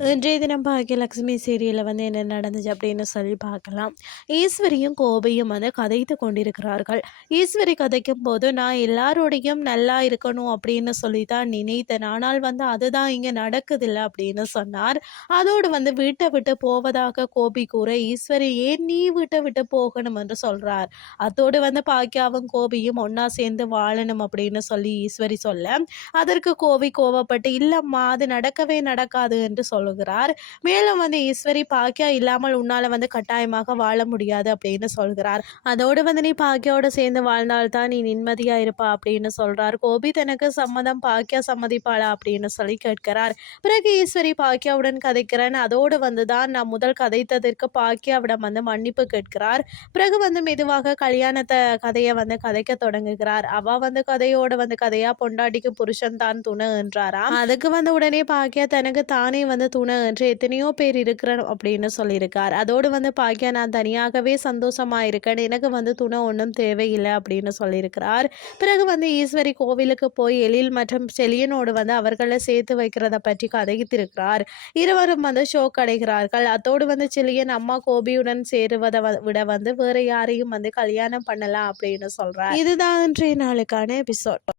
இன்றைய தினம் பாக்கியலட்சுமி சீரியலில் வந்து என்ன நடந்துச்சு அப்படின்னு சொல்லி பார்க்கலாம். ஈஸ்வரியும் கோபையும் வந்து கதைத்து கொண்டிருக்கிறார்கள். ஈஸ்வரி கதைக்கும் போது நான் எல்லாரோடையும் நல்லா இருக்கணும் அப்படின்னு சொல்லி தான் நினைத்தேன். ஆனால் வந்து அதுதான் இங்கே நடக்குதில்ல அப்படின்னு சொன்னார். அதோடு வந்து வீட்டை விட்டு போவதாக கோபி கூற ஈஸ்வரி ஏன் நீ வீட்டை விட்டு போகணும் என்று சொல்கிறார் அதோடு வந்து பாக்கியாவும் கோபியும் ஒன்றா சேர்ந்து வாழணும் அப்படின்னு சொல்லி ஈஸ்வரி சொல்ல அதற்கு கோபி கோவப்பட்டு இல்லைம்மா அது நடக்கவே நடக்காது என்று சொல்கிறார். மேலும் வந்து ஈஸ்வரி பாக்கியா இல்லாமல் உன்னால வந்து கட்டாயமாக வாழ முடியாது அப்படின்னு சொல்கிறார். அதோடு வந்து நீ பாக்கியாவோட சேர்ந்து வாழ்ந்தால்தான் நீ நிம்மதியா இருப்பா அப்படின்னு சொல்றார் கோபி தனக்கு சம்மதம் பாக்கியா சம்மதிப்பாளா அப்படின்னு சொல்லி கேட்கிறார். பிறகு ஈஸ்வரி பாக்கியாவுடன் கதைக்கிறேன். அதோடு வந்து தான் நான் முதல் கதைத்ததற்கு பாக்கியாவிடம் வந்து மன்னிப்பு கேட்கிறார். பிறகு வந்து மெதுவாக கல்யாணத்தை கதையை வந்து கதைக்க தொடங்குகிறார். அவ வந்து கதையோட வந்து கதையா பொண்டாட்டிக்கு புருஷன் தான் துணை என்றாராம். அதுக்கு வந்து உடனே பாக்கியா தனக்கு தானே வந்து துணை என்று எத்தனையோ பேர் இருக்கிறோம் அப்படின்னு சொல்லியிருக்கார். அதோடு வந்து பாக்கியா நான் தனியாகவே சந்தோஷமா இருக்கேன் எனக்கு வந்து துணை ஒன்றும் தேவையில்லை அப்படின்னு சொல்லியிருக்கிறார். பிறகு வந்து ஈஸ்வரி கோவிலுக்கு போய் எழில் மற்றும் செலியனோடு வந்து அவர்களை சேர்த்து வைக்கிறத பற்றி கதைத்திருக்கிறார். இருவரும் வந்து ஷோக் அடைகிறார்கள் அதோடு வந்து செலியன் அம்மா கோபியுடன் சேருவதை விட வந்து வேற யாரையும் வந்து கல்யாணம் பண்ணலாம் அப்படின்னு சொல்றார். இதுதான் இன்றைய நாளுக்கான எபிசோட்